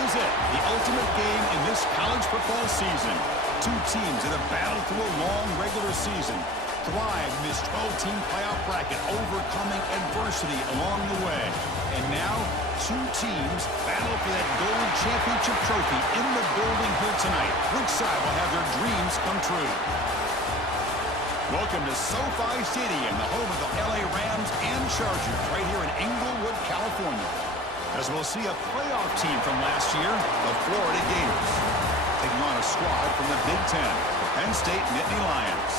is it, the ultimate game in this college football season. Two teams that have battled through a long regular season, thrive in this 12-team playoff bracket, overcoming adversity along the way. And now, two teams battle for that gold championship trophy in the building here tonight. Which side will have their dreams come true? Welcome to SoFi Stadium, the home of the LA Rams and Chargers, right here in Inglewood, California. As we'll see a playoff team from last year, the Florida Gators, taking on a squad from the Big Ten, the Penn State Nittany Lions.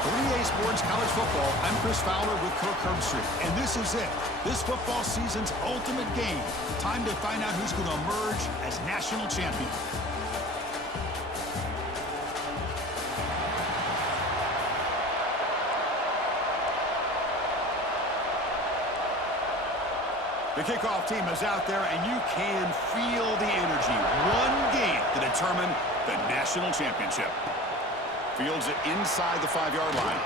For EA Sports College Football, I'm Chris Fowler with Kirk Herbstreit, and this is it. This football season's ultimate game. Time to find out who's going to emerge as national champion. The kickoff team is out there, and you can feel the energy. One game to determine the national championship. Fields it inside the 5-yard line.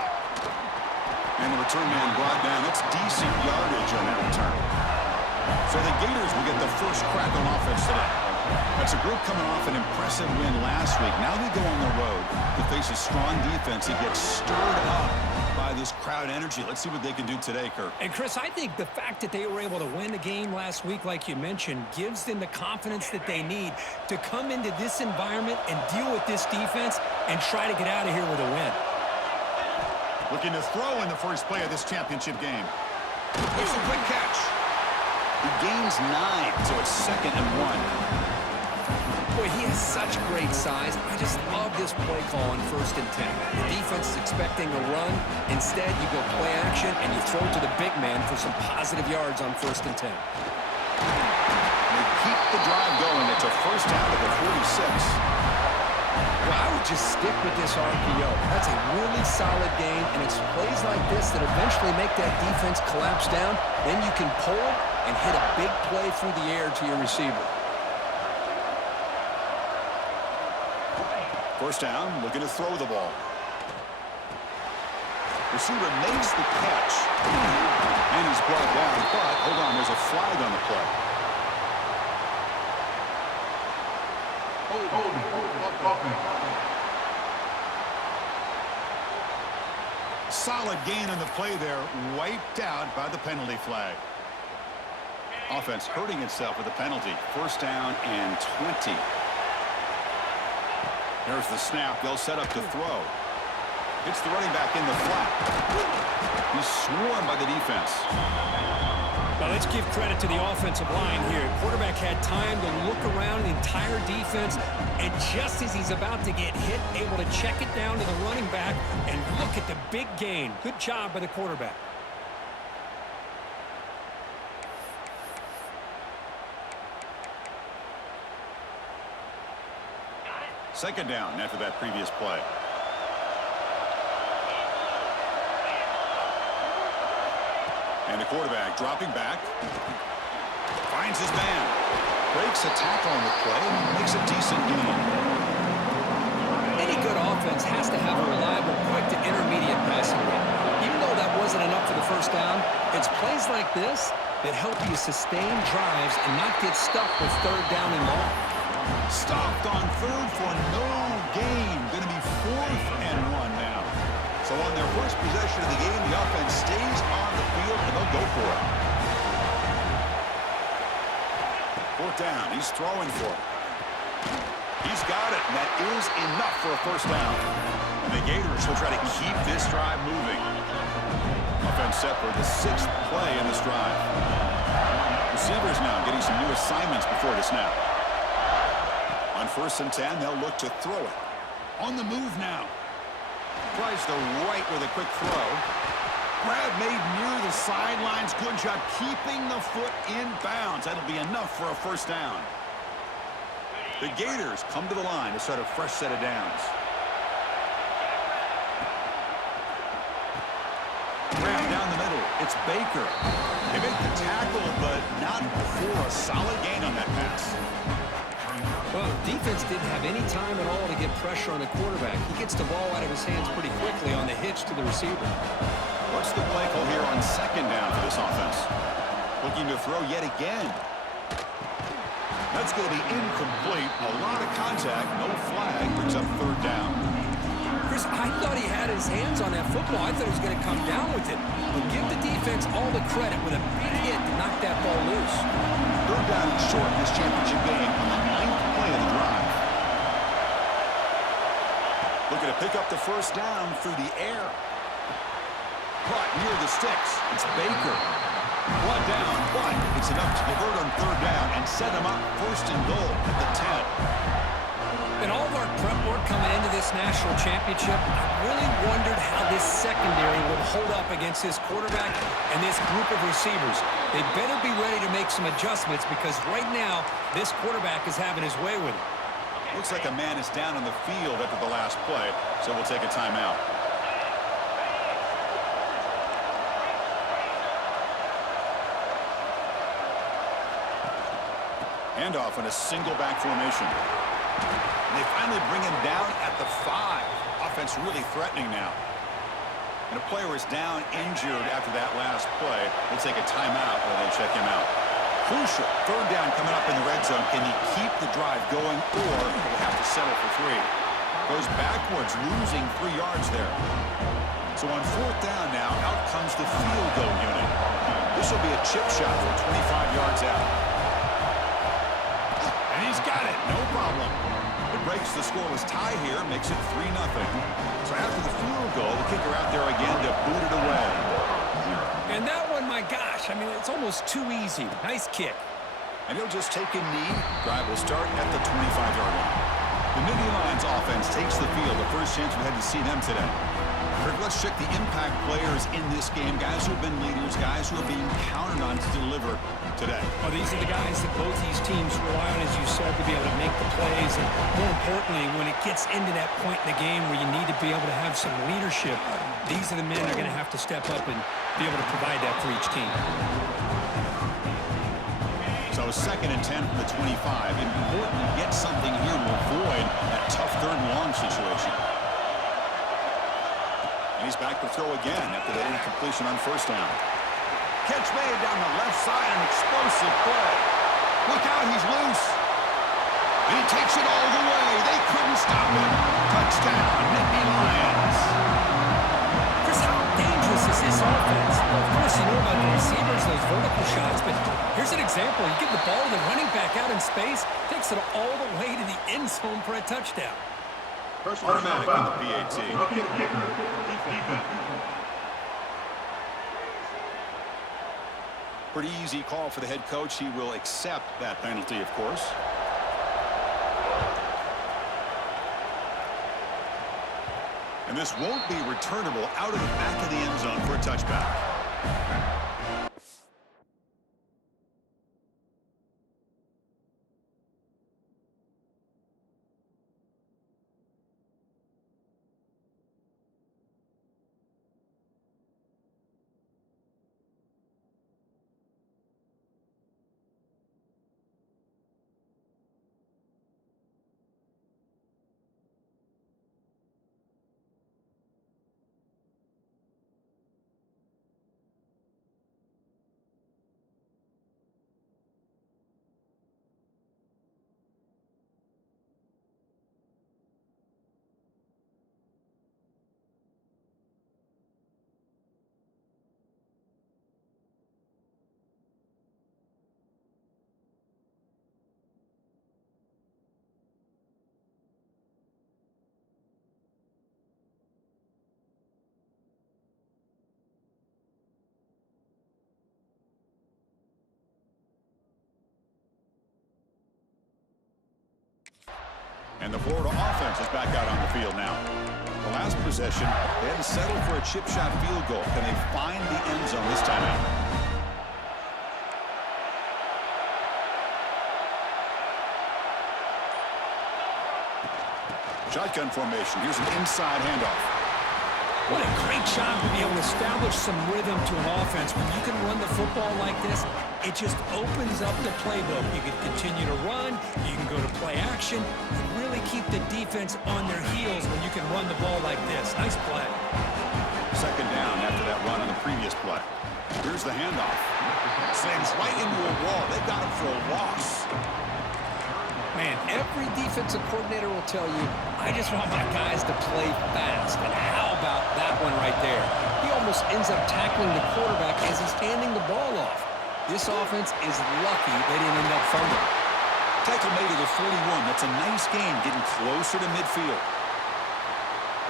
And the return man brought down. That's decent yardage on that return. So the Gators will get the first crack on offense today. That's a group coming off an impressive win last week. Now they go on the road to face a strong defense that gets stirred up by this crowd energy. Let's see what they can do today, Kirk. And, Chris, I think the fact that they were able to win the game last week, like you mentioned, gives them the confidence that they need to come into this environment and deal with this defense and try to get out of here with a win. Looking to throw in the first play of this championship game. Here's a quick catch. He gains 9, so it's 2nd and 1. Boy, he has such great size. I just love this play call on 1st and 10. The defense is expecting a run. Instead, you go play action, and you throw to the big man for some positive yards on 1st and 10. They keep the drive going. It's a first down at the 46. Well, I would just stick with this RPO. That's a really solid game, and it's plays like this that eventually make that defense collapse down. Then you can pull it and hit a big play through the air to your receiver. First down, looking to throw the ball. Receiver makes the catch. And he's brought down, but hold on, there's a flag on the play. Solid gain on the play there, wiped out by the penalty flag. Offense hurting itself with a penalty. First down and 20. There's the snap. They'll set up to throw. It's the running back in the flat. He's swarmed by the defense. Well, let's give credit to the offensive line here. Quarterback had time to look around the entire defense, and just as he's about to get hit, able to check it down to the running back and look at the big gain. Good job by the quarterback. Second down after that previous play. And the quarterback dropping back. Finds his man. Breaks a tackle on the play. Makes a decent gain. Any good offense has to have a reliable, quick to intermediate passing game. Even though that wasn't enough for the first down, it's plays like this that help you sustain drives and not get stuck with 3rd down and long. Stopped on 3rd for no gain. Going to be 4th and 1 now. So on their first possession of the game, the offense stays on the field, and they'll go for it. 4th down. He's throwing for it. He's got it, and that is enough for a first down. And the Gators will try to keep this drive moving. Offense set for the 6th play in this drive. Receivers now getting some new assignments before the snap. On 1st and 10, they'll look to throw it. On the move now. Tries the right with a quick throw. Grab made near the sidelines. Good job keeping the foot in bounds. That'll be enough for a first down. The Gators come to the line to start a fresh set of downs. Grab down the middle. It's Baker. They make the tackle, but not before a solid gain on that pass. Well, the defense didn't have any time at all to get pressure on the quarterback. He gets the ball out of his hands pretty quickly on the hitch to the receiver. What's the play call here on 2nd down for this offense? Looking to throw yet again. That's going to be incomplete. A lot of contact. No flag. Brings up third down. Chris, I thought he had his hands on that football. I thought he was going to come down with it. But give the defense all the credit with a big hit to knock that ball loose. Third down and short in this championship game on the 9th play of the drive. Looking to pick up the first down through the air. Caught near the sticks. It's Baker. Brought down, but it's enough to convert on third down and set him up first and goal at the 10. In all of our prep work coming into this national championship, I really wondered how this secondary would hold up against this quarterback and this group of receivers. They better be ready to make some adjustments because right now, this quarterback is having his way with it. Looks like a man is down on the field after the last play, so we'll take a timeout. Handoff in a single back formation. And they finally bring him down at the 5. Offense really threatening now. And a player is down injured after that last play. We'll take a timeout while they check him out. Crucial. Third down coming up in the red zone. Can he keep the drive going, or will have to settle for 3? Goes backwards, losing 3 yards there. So on fourth down now, out comes the field goal unit. This will be a chip shot from 25 yards out. And he's got it. No problem. It breaks the scoreless tie here, makes it 3-0. So after the field goal, the kicker out there again to boot it away. And that one, my gosh, I mean, it's almost too easy. Nice kick. And he'll just take a knee. Drive will start at the 25-yard line. The Nittany Lions offense takes the field. The first chance we had to see them today. Let's check the impact players in this game. Guys who have been leaders, guys who are being counted on to deliver today. Well, these are the guys that both these teams rely on, as you said, to be able to make the plays. And more importantly, when it gets into that point in the game where you need to be able to have some leadership, these are the men that are going to have to step up and be able to provide that for each team. So 2nd and 10 from the 25. Important to get something here to avoid that tough third and long situation. And he's back to throw again after that incompletion on first down. Catch made down the left side, an explosive play. Look out, he's loose. And he takes it all the way. They couldn't stop him. Touchdown, Nittany Lions. Chris, how dangerous is this offense? Well, of course, you know about the receivers, those vertical shots, but here's an example. You give the ball to the running back out in space, takes it all the way to the end zone for a touchdown. Automatic on the PAT. Pretty easy call for the head coach. He will accept that penalty, of course. And this won't be returnable out of the back of the end zone for a touchback. And the Florida offense is back out on the field now. The last possession, they had to settle for a chip shot field goal. Can they find the end zone this time out? Shotgun formation. Here's an inside handoff. What a great job to be able to establish some rhythm to an offense. When you can run the football like this, it just opens up the playbook. You can continue to run, you can go to play action, and really keep the defense on their heels when you can run the ball like this. Nice play. Second down after that run on the previous play. Here's the handoff. Slams right into a wall. They got him for a loss. Man, every defensive coordinator will tell you, I just want my guys to play fast. And how about that one right there? He almost ends up tackling the quarterback as he's handing the ball off. This offense is lucky they didn't end up fumbling. Tackle made to the 41. That's a nice gain, getting closer to midfield.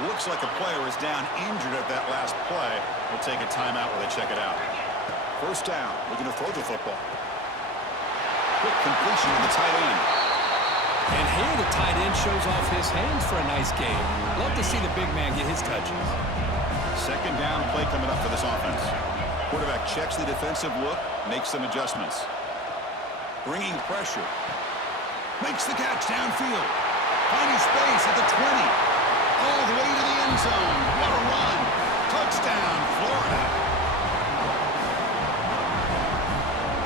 Looks like a player is down injured at that last play. We'll take a timeout while they check it out. First down. Looking to throw the football. Quick completion to the tight end. And here the tight end shows off his hands for a nice game. Love to see the big man get his touches. Second down play coming up for this offense. Quarterback checks the defensive look, makes some adjustments. Bringing pressure. Makes the catch downfield. Finding space at the 20. All the way to the end zone. What a run. Touchdown, Florida.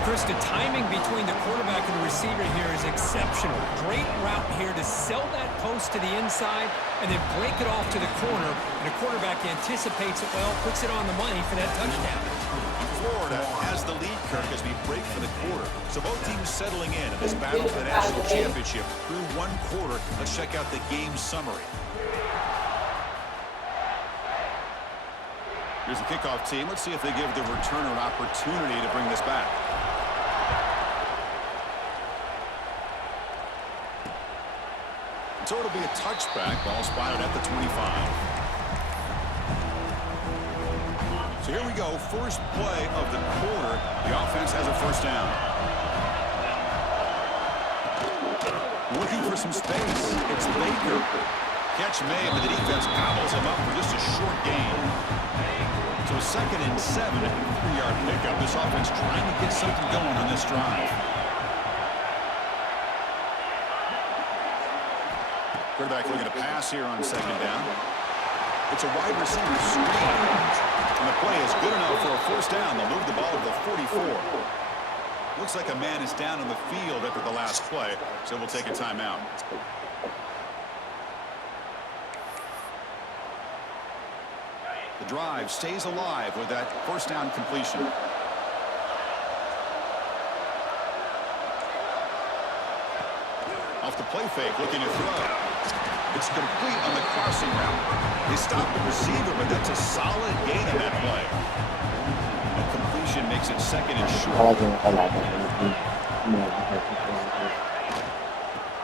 Chris, the timing between the quarterback and the receiver here is exceptional. Great route here to sell that post to the inside and then break it off to the corner. And the quarterback anticipates it well, puts it on the money for that touchdown. Florida has the lead, Kirk, as we break for the quarter. So both teams settling in this battle for the national championship through one quarter. Let's check out the game summary. Here's the kickoff team. Let's see if they give the returner an opportunity to bring this back. So it'll be a touchback. Ball spotted at the 25. So here we go. First play of the quarter. The offense has a first down. Looking for some space. It's Baker. Catch made, but the defense gobbles him up for just a short gain. So a 2nd and 7 and a 3-yard pickup. This offense trying to get something going on this drive. Quarterback looking to pass here on 2nd down. It's a wide receiver screen. And the play is good enough for a first down. They'll move the ball to the 44. Looks like a man is down on the field after the last play, so we'll take a timeout. The drive stays alive with that first down completion. Off the play fake, looking to throw. It's complete on the crossing route. They stop the receiver, but that's a solid gain on that play. The completion makes it 2nd and short.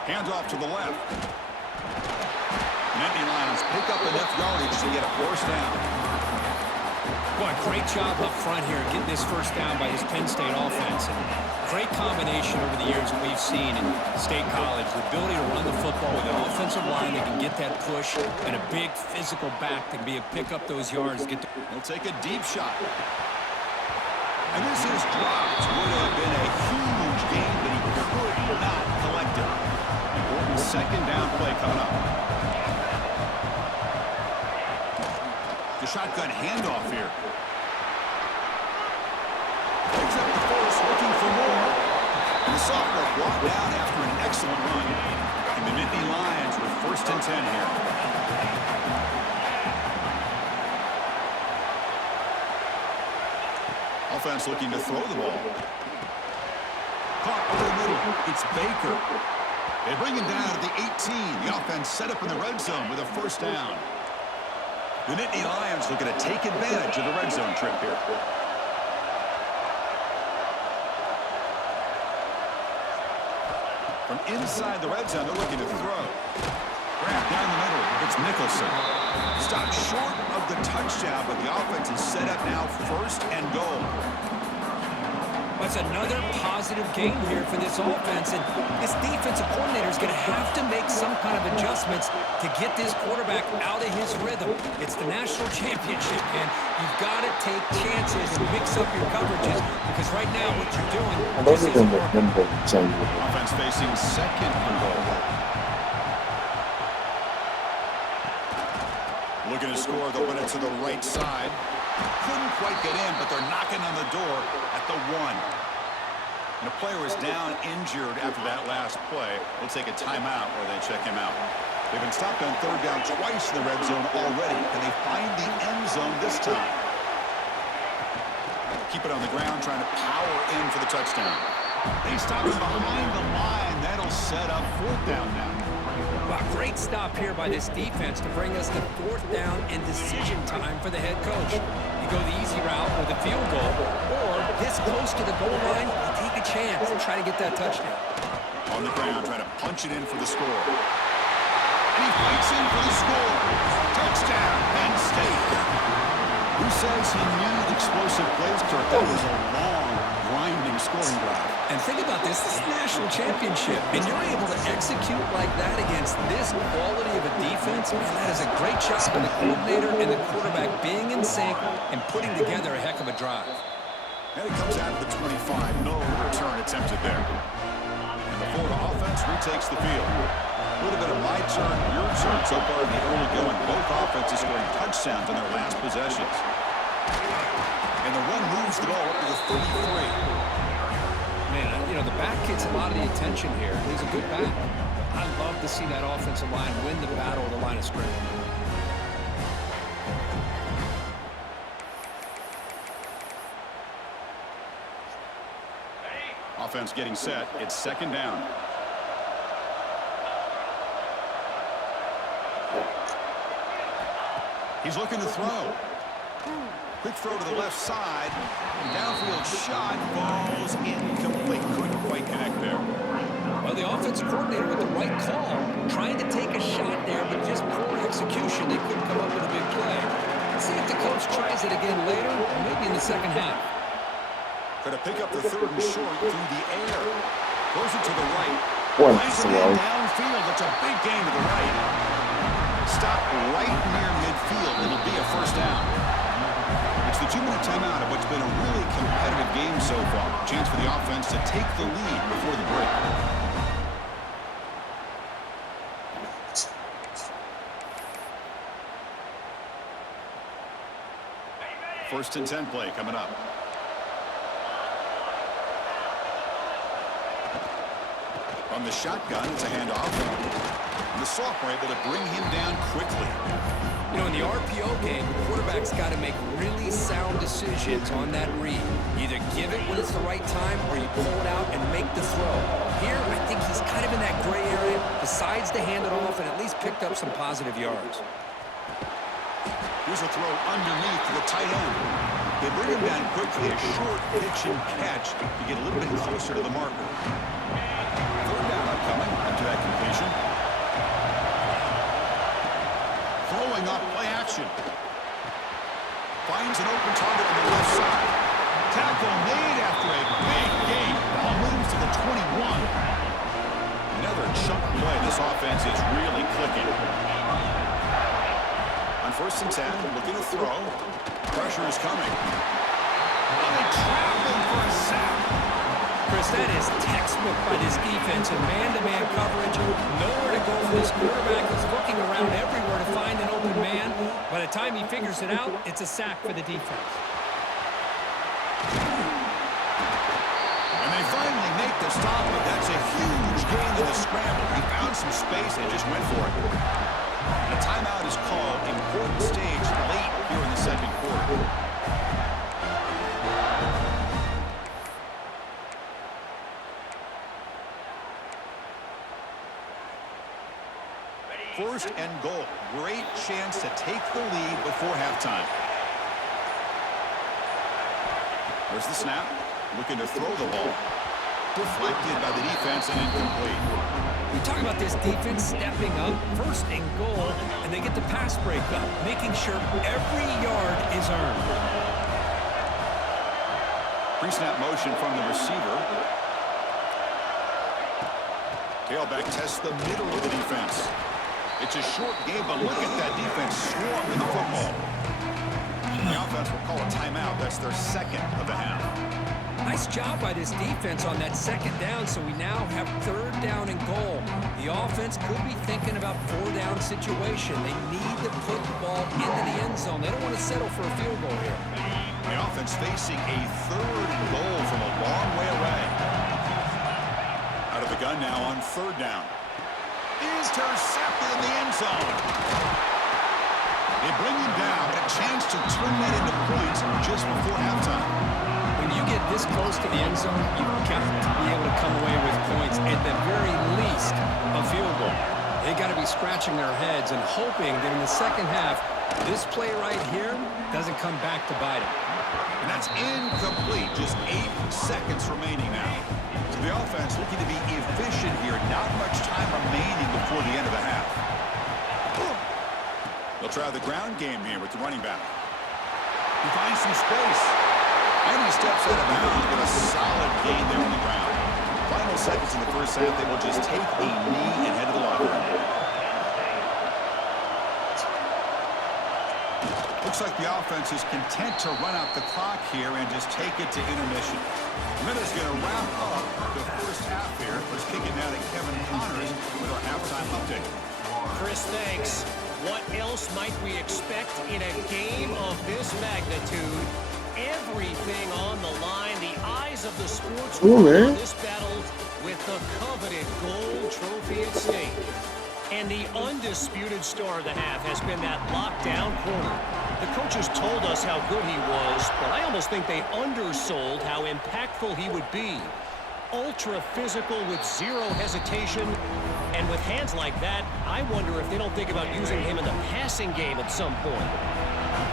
Hands off to the left. Nittany Lions pick up enough yardage to get a first down. Boy, great job up front here getting this first down by his Penn State offense. And great combination over the years that we've seen in State College. The ability to run the football with an offensive line that can get that push and a big physical back that can be a pick up those yards. He'll take a deep shot. And this is dropped. Would have been a huge gain, but he could not collect it. Important 2nd down play coming up. The shotgun handoff here. Picks up the force, looking for more. And the sophomore brought down after an excellent run. And the Nittany Lions with 1st and 10 here. Offense looking to throw the ball. Caught over the middle. It's Baker. They bring him down at the 18. The offense set up in the red zone with a first down. The Nittany Lions looking to take advantage of the red zone trip here. From inside the red zone, they're looking to throw. Grab down the middle. It's Nicholson. Stopped short of the touchdown, but the offense is set up now 1st and goal. That's another positive game here for this offense, and this defensive coordinator is going to have to make some kind of adjustments to get this quarterback out of his rhythm. It's the national championship, and you've got to take chances and mix up your coverages, because right now what you're doing just isn't working. Offense facing 2nd and goal. Looking to score, they'll win it to the right side. Couldn't quite get in, but they're knocking on the door at the 1. And a player is down injured after that last play. We'll take a timeout while they check him out. They've been stopped on 3rd down twice in the red zone already. Can they find the end zone this time? Keep it on the ground, trying to power in for the touchdown. They stop him behind the line. That'll set up 4th down now. Wow, great stop here by this defense to bring us to 4th down and decision time for the head coach. You go the easy route with a field goal, or this close to the goal line, you take a chance and try to get that touchdown. On the ground, trying to punch it in for the score. And he fights in for the score. Touchdown, Penn State. Who says he needed explosive plays, Kirk? That was a long, grinding scoring drive. And think about this is a national championship, and you're able to execute like that against this quality of a defense. Man, that is a great job of the coordinator and the quarterback being in sync and putting together a heck of a drive. And it comes out of the 25. No return attempted there. And the Florida offense retakes the field. A little bit of my turn, your turn so far in the early going. Both offenses scoring touchdowns on their last possessions. And the run moves the ball up to the 33. Man, you know, the back gets a lot of the attention here. He's a good back. I love to see that offensive line win the battle of the line of scrimmage. Offense getting set. It's 2nd down. He's looking to throw. Quick throw to the left side. Downfield shot falls incomplete. Couldn't quite connect there. Well, the offensive coordinator with the right call, trying to take a shot there, but just poor execution. They couldn't come up with a big play. Let's see if the coach tries it again later, or maybe in the second half. Going to pick up the 3rd and short through the air. Throws it to the right. Once Finds a in a man while. downfield. It's a big gain to the right. Stop right near midfield. It'll be a 1st down. It's the 2-minute timeout of what's been a really competitive game so far. Chance for the offense to take the lead before the break. First and 10 play coming up. From the shotgun, it's a handoff. And the sophomore able to bring him down quickly. You know, in the RPO game, the quarterback's got to make really sound decisions on that read. Either give it when it's the right time, or you pull it out and make the throw. Here, I think he's kind of in that gray area, decides to hand it off, and at least picked up some positive yards. Here's a throw underneath to the tight end. They bring him down quickly, a short pitch and catch to get a little bit closer to the marker. 3rd down upcoming after that completion. Throwing up play action. Finds an open target on the left side. Tackle made after a big gain. Ball moves to the 21. Another chunk play. This offense is really clicking. On 1st and 10, looking to throw. Pressure is coming. And they trap him for a sack. Chris, that is textbook by this defense in man-to-man coverage. Nowhere to go for this quarterback. He's looking around everywhere to find an open man. By the time he figures it out, it's a sack for the defense. And they finally make the stop, but that's a huge gain in the scramble. He found some space and just went for it. And a timeout is called. Important stage late here in the 2nd quarter. First and goal. Great chance to take the lead before halftime. There's the snap. Looking to throw the ball. Deflected by the defense and incomplete. We talk about this defense stepping up, 1st and goal, and they get the pass break up, making sure every yard is earned. Pre-snap motion from the receiver. Tailback tests the middle of the defense. It's a short game, but look at that defense swarm to the football. The offense will call a timeout. That's their 2nd of the half. Nice job by this defense on that 2nd down, so we now have 3rd down and goal. The offense could be thinking about 4th down situation. They need to put the ball into the end zone. They don't want to settle for a field goal here. The offense facing a 3rd and goal from a long way away. Out of the gun now on 3rd down. Intercepted in the end zone. They bring him down, but a chance to turn that into points just before halftime. When you get this close to the end zone, you've got to be able to come away with points, at the very least, a field goal. They got to be scratching their heads and hoping that in the second half, this play right here doesn't come back to bite them. And that's incomplete. Just 8 seconds remaining now. So the offense looking to be efficient here. Not much time remaining before the end of the half. They'll try the ground game here with the running back. He finds some space. And he steps out of bounds with a solid gain there on the ground. Final seconds in the first half, they will just take a knee and head to the locker room. Looks like the offense is content to run out the clock here and just take it to intermission. Minutes going to wrap up the first half here. Let's kick it now to Kevin Connors with our halftime update. Chris, thanks. What else might we expect in a game of this magnitude? Everything on the line. The eyes of the sports world on this battle with the coveted gold trophy at stake. And the undisputed star of the half has been that lockdown corner. The coaches told us how good he was, but I almost think they undersold how impactful he would be. Ultra physical with zero hesitation. And with hands like that, I wonder if they don't think about using him in the passing game at some point.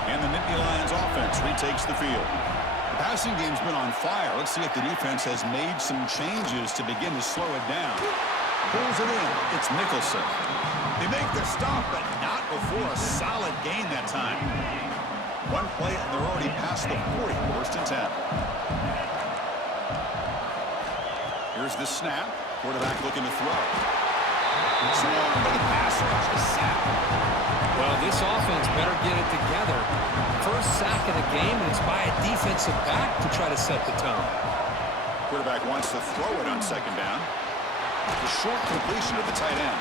And the Nittany Lions offense retakes the field. The passing game's been on fire. Let's see if the defense has made some changes to begin to slow it down. Pulls it in. It's Nicholson. They make the stop, but not before a solid gain that time. One play, and they're already past the 40, first and 10. Here's the snap. Quarterback looking to throw. Swarmed by the pass rush. The sack. Well, this offense better get it together. First sack of the game, and it's by a defensive back to try to set the tone. Quarterback wants to throw it on second down. The short completion of the tight end.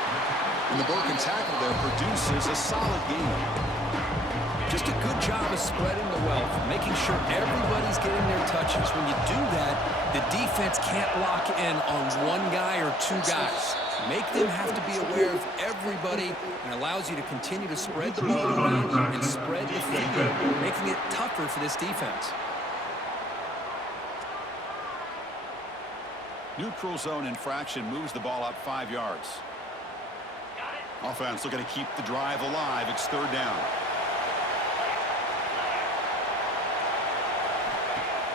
And the broken tackle there produces a solid gain. Just a good job of spreading the wealth, making sure everybody's getting their touches. When you do that, the defense can't lock in on one guy or two guys. Make them have to be aware of everybody, and allows you to continue to spread the ball around and spread the field, making it tougher for this defense. Neutral zone infraction moves the ball up 5 yards. Offense looking to keep the drive alive. It's third down.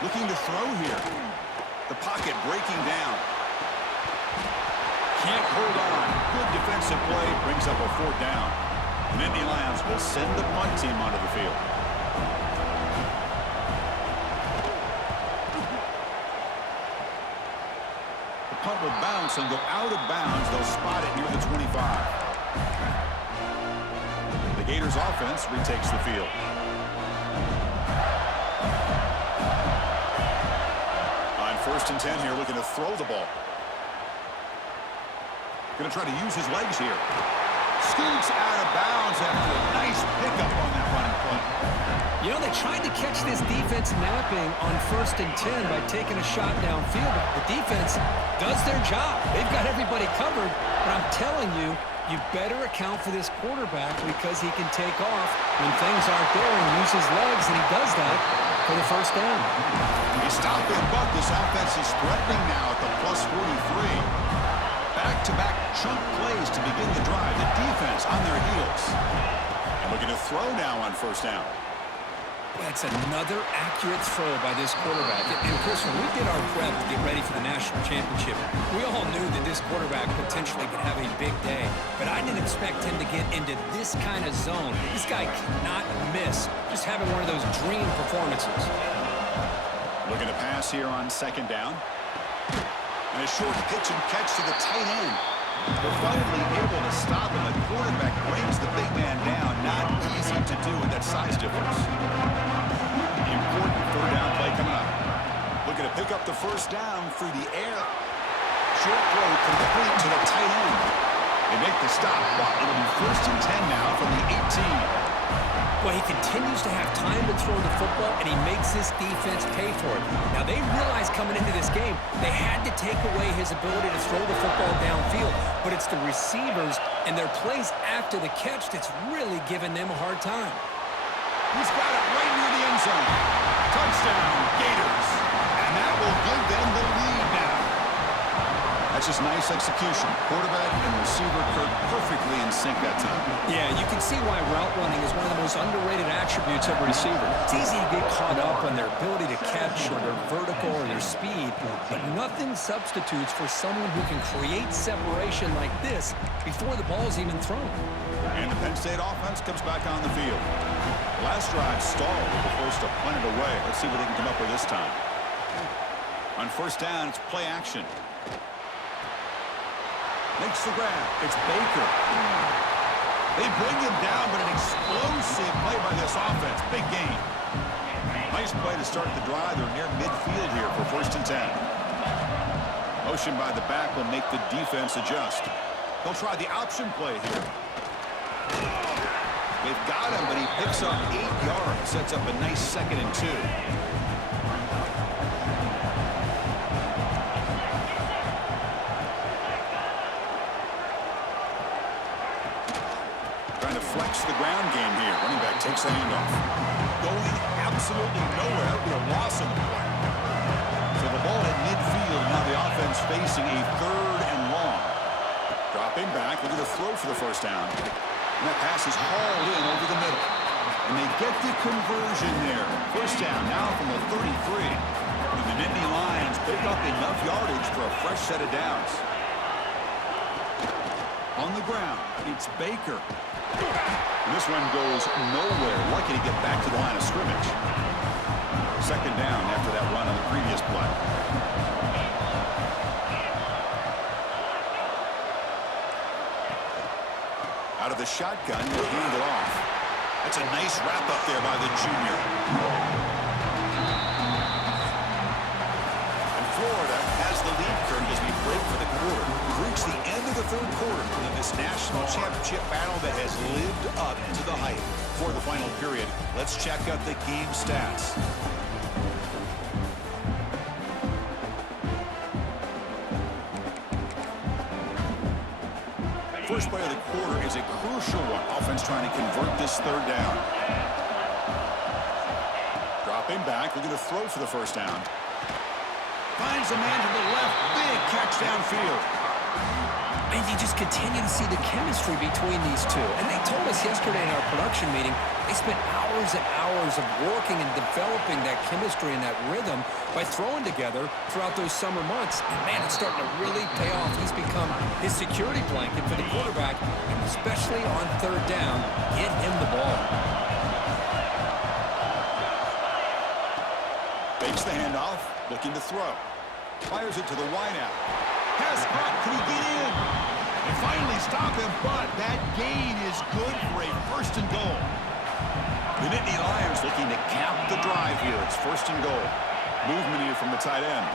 Looking to throw here. The pocket breaking down. Can't hold on. Good defensive play. Brings up a fourth down. The Nittany Lions will send the punt team onto the field. The punt will bounce and go out of bounds. They'll spot it near the 25. The Gators offense retakes the field. On first and 10 here, looking to throw the ball. Going to try to use his legs here. Scoots out of bounds after a nice pickup on that running play. You know, they tried to catch this defense napping on first and 10 by taking a shot downfield. The defense does their job. They've got everybody covered, but I'm telling you, you better account for this quarterback because he can take off when things aren't there and use his legs, and he does that for the first down. He's stopping, but this offense is threatening now at the plus 43. Back-to-back chunk plays to begin the drive. The defense on their heels. And looking to throw now on first down. That's another accurate throw by this quarterback. And Chris, when we did our prep to get ready for the national championship, we all knew that this quarterback potentially could have a big day. But I didn't expect him to get into this kind of zone. This guy cannot miss. Just having one of those dream performances. Looking to pass here on second down. And a short pitch and catch to the tight end. They're finally able to stop him. The quarterback brings the big man down. Not easy to do with that size difference. Important third down play coming up. Looking to pick up the first down through the air. Short throw complete to the tight end. They make the stop. It'll be first and 10 now from the 18. Well, he continues to have time to throw the football, and he makes his defense pay for it. Now, they realized coming into this game, they had to take away his ability to throw the football downfield. But it's the receivers and their plays after the catch that's really giving them a hard time. He's got it right near the end zone. Touchdown, Gators. And that will This is nice execution. Quarterback and receiver Kirk perfectly in sync that time. Yeah, you can see why route running is one of the most underrated attributes of a receiver. It's easy to get caught up on their ability to catch or their vertical or their speed, but nothing substitutes for someone who can create separation like this before the ball's even thrown. And the Penn State offense comes back on the field. Last drive stalled. They're forced to punt it away. Let's see what they can come up with this time. On first down, it's play action. Makes the grab. It's Baker. They bring him down, but an explosive play by this offense. Big gain. Nice play to start the drive. They're near midfield here for 1st and 10. Motion by the back will make the defense adjust. They'll try the option play here. They've got him, but he picks up 8 yards. Sets up a nice 2nd and 2. Trying to flex the ground game here. Running back takes the handoff. Going absolutely nowhere with a loss on the play. So the ball at midfield. Now the offense facing a 3rd and long. Dropping back. Look at the throw for the 1st down. And that pass is hauled in over the middle. And they get the conversion there. 1st down now from the 33. And the Nittany Lions pick up enough yardage for a fresh set of downs. On the ground, it's Baker. And this one goes nowhere. Lucky to get back to the line of scrimmage. 2nd down after that run on the previous play. Out of the shotgun, he'll hand it off. That's a nice wrap-up there by the junior. And Florida has the lead current as we break for the quarter. We've reached the end of the 3rd quarter in this national championship battle that has lived up to the hype. For the final period, let's check out the game stats. First play of the quarter is a crucial one. Offense trying to convert this 3rd down. Dropping back. Looking to throw for the 1st down. Finds a man to the left. Big catch downfield. And you just continue to see the chemistry between these two. And they told us yesterday in our production meeting, they spent hours and hours of working and developing that chemistry and that rhythm by throwing together throughout those summer months. And man, it's starting to really pay off. He's become his security blanket for the quarterback, and especially on 3rd down, get him the ball. Fakes the handoff, looking to throw. Fires it to the wideout. Pass caught, can he get in? And finally stop him, but that gain is good for a 1st and goal. The Nittany Lions looking to cap the drive here. It's 1st and goal. Movement here from the tight end.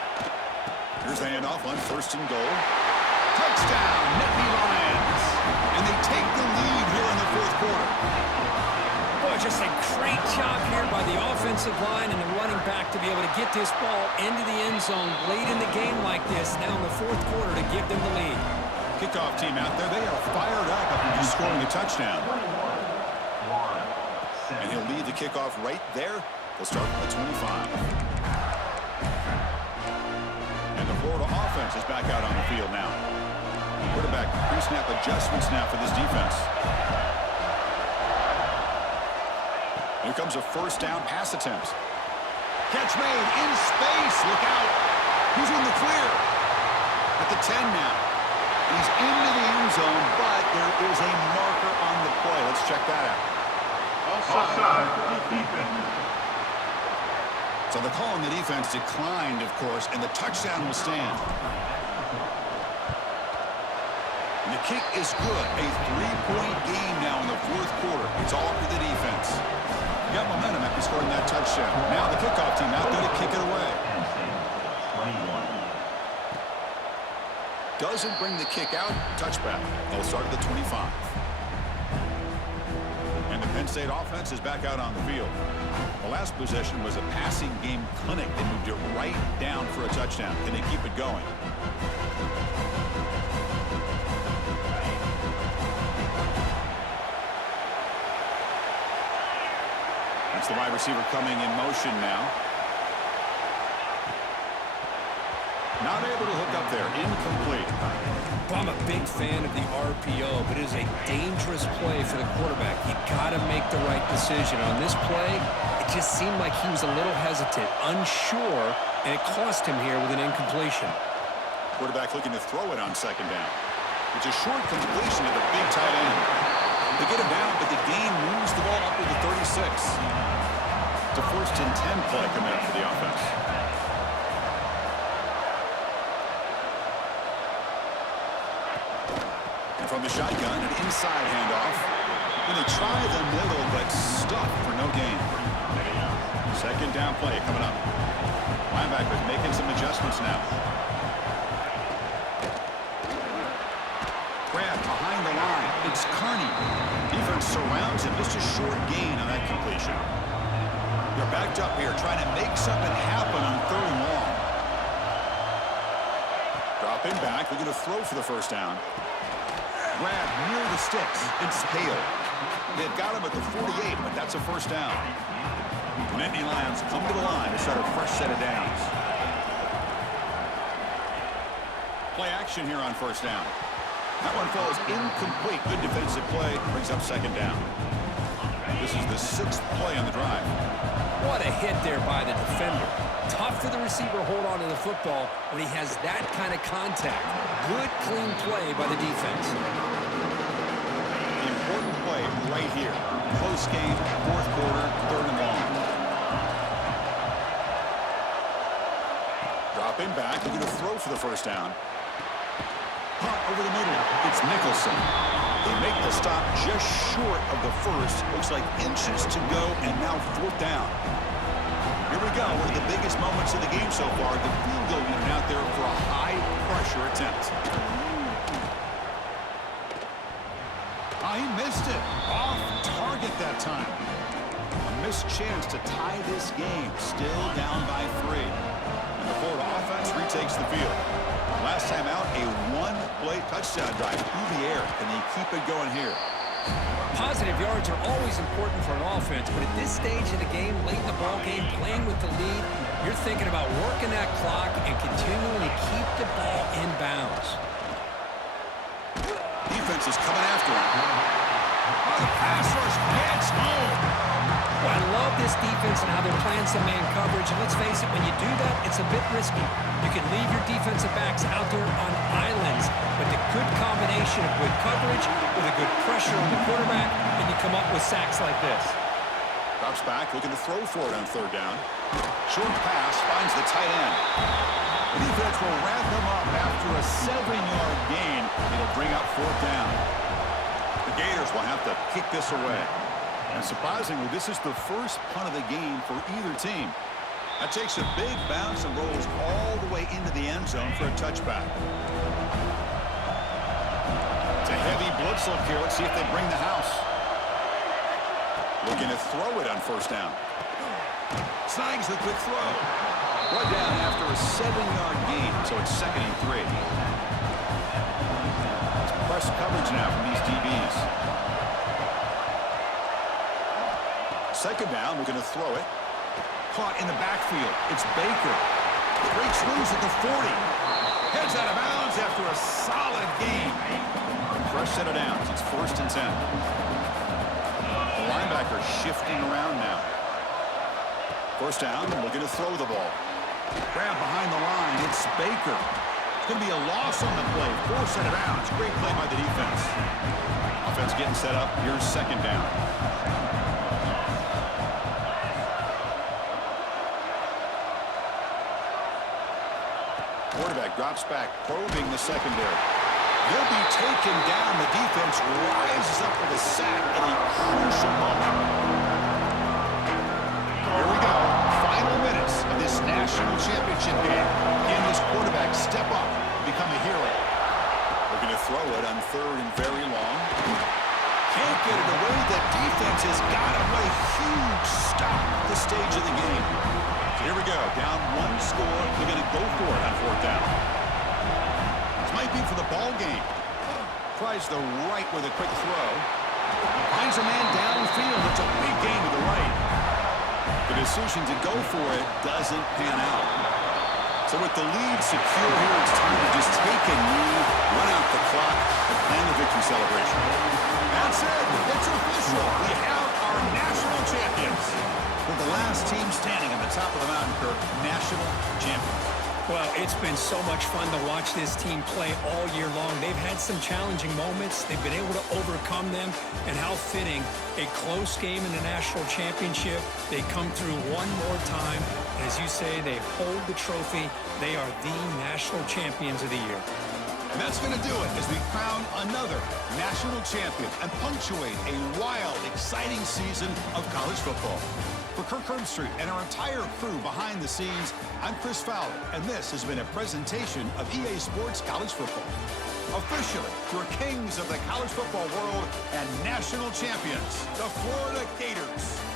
Here's the handoff on 1st and goal. Touchdown, Nittany Lions. And they take the lead here in the 4th quarter. Boy, just a great job here by the offensive line and the running back to be able to get this ball into the end zone late in the game like this, now in the 4th quarter, to give them the lead. Kickoff team out there, they are fired up after just scoring a touchdown. And he'll lead the kickoff right there. They'll start at the 25. And the Florida offense is back out on the field now. Quarterback pre-snap adjustments now for this defense. Here comes a 1st down pass attempt. Catch made in space. Look out. Who's in the clear? At the 10 now. He's into the end zone, but there is a marker on the play. Let's check that out. Offside for the defense. So the call on the defense declined, of course, and the touchdown will stand. And the kick is good. A 3-point game now in the 4th quarter. It's all up to the defense. Got momentum after scoring that touchdown. Now the kickoff team out there to kick it away. Doesn't bring the kick out. Touchback. They'll start at the 25. And the Penn State offense is back out on the field. The last possession was a passing game clinic. They moved it right down for a touchdown. Can they keep it going? That's the wide receiver coming in motion now. Not able to hook up there. Incomplete. Well, I'm a big fan of the RPO, but it is a dangerous play for the quarterback. You got to make the right decision. On this play, it just seemed like he was a little hesitant, unsure, and it cost him here with an incompletion. Quarterback looking to throw it on second down. It's a short completion to the big tight end. They get him down, but the gain moves the ball up to the 36. It's a 1st and 10 play coming up for the offense. And from the shotgun, an inside handoff. And they try the middle, but stuck for no gain. Second down play coming up. Linebackers making some adjustments now. Grab behind the line. It's Kearney. Defense surrounds him. Just a short gain on that completion. They're backed up here trying to make something happen on 3rd and long. Dropping back. They're going to throw for the first down. Grab near the sticks. It's Hale. They've got him at the 48, but that's a first down. And Nittany Lions come to the line to start a fresh set of downs. Play action here on first down. That one falls incomplete. Good defensive play. Brings up second down. This is the 6th play on the drive. What a hit there by the defender. Tough for the receiver to hold on to the football when he has that kind of contact. Good, clean play by the defense. The important play right here. Close game, 4th quarter, 3rd and long. Dropping back, looking to throw for the first down. Punt over the middle. It's Nicholson. They make the stop just short of the first. Looks like inches to go, and now 4th down. Here we go. One of the biggest moments of the game so far. The field goal unit out there for a high-pressure attempt. He missed it. Off target that time. A missed chance to tie this game. Still down by 3. And the Florida offense retakes the field. Last time out, a 1-play touchdown drive through the air. Can they keep it going here? Positive yards are always important for an offense, but at this stage of the game, late in the ball game, playing with the lead, you're thinking about working that clock and continuing to keep the ball in bounds. Defense is coming after him. The pass rush gets home. Well, I love this defense and how they're playing some man coverage. And let's face it, when you do that, it's a bit risky. You can leave your defensive backs out there on islands, but the good combination of good coverage with a good pressure on the quarterback, and you come up with sacks like this. Drops back, looking to throw for it on 3rd down. Short pass finds the tight end. The defense will wrap him up after a 7-yard gain. It'll bring up 4th down. The Gators will have to kick this away. And surprisingly, this is the first punt of the game for either team. That takes a big bounce and rolls all the way into the end zone for a touchback. It's a heavy blitz look here. Let's see if they bring the house. Looking to throw it on first down. Snags the quick throw. Brought down after a 7-yard gain, so it's 2nd and 3. It's press coverage now from these DBs. Second down, we're going to throw it. Caught in the backfield. It's Baker. Breaks loose at the 40. Heads out of bounds after a solid gain. Fresh set of downs. It's 1st and 10. The linebacker shifting around now. First down, looking to throw the ball. Grab behind the line. It's Baker. It's going to be a loss on the play. 4 set of downs. Great play by the defense. Offense getting set up. Here's second down. Quarterback drops back, probing the secondary. They'll be taken down. The defense rises up with a sack at a crucial moment. Here we go. Final minutes of this national championship game. Can this quarterback step up and become a hero? Looking to throw it on 3rd and very long. Can't get it away. The defense has got him with a huge stop at this stage of the game. Here we go, down 1 score. They're going to go for it on 4th down. This might be for the ball game. Tries the right with a quick throw. Finds a man downfield. It's a big gain to the right. The decision to go for it doesn't pan out. So with the lead secure here, it's time to just take a knee, run out the clock, and plan the victory celebration. That's it. It's official. We have our national champions. With the last team standing on the top of the mountain, Kirk, national champions. Well, it's been so much fun to watch this team play all year long. They've had some challenging moments. They've been able to overcome them. And how fitting, a close game in the national championship. They come through one more time. And as you say, they hold the trophy. They are the national champions of the year. And that's going to do it as we crown another national champion and punctuate a wild, exciting season of college football. For Kirk Herbstreit and our entire crew behind the scenes, I'm Chris Fowler, and this has been a presentation of EA Sports College Football. Officially, your kings of the college football world and national champions, the Florida Gators.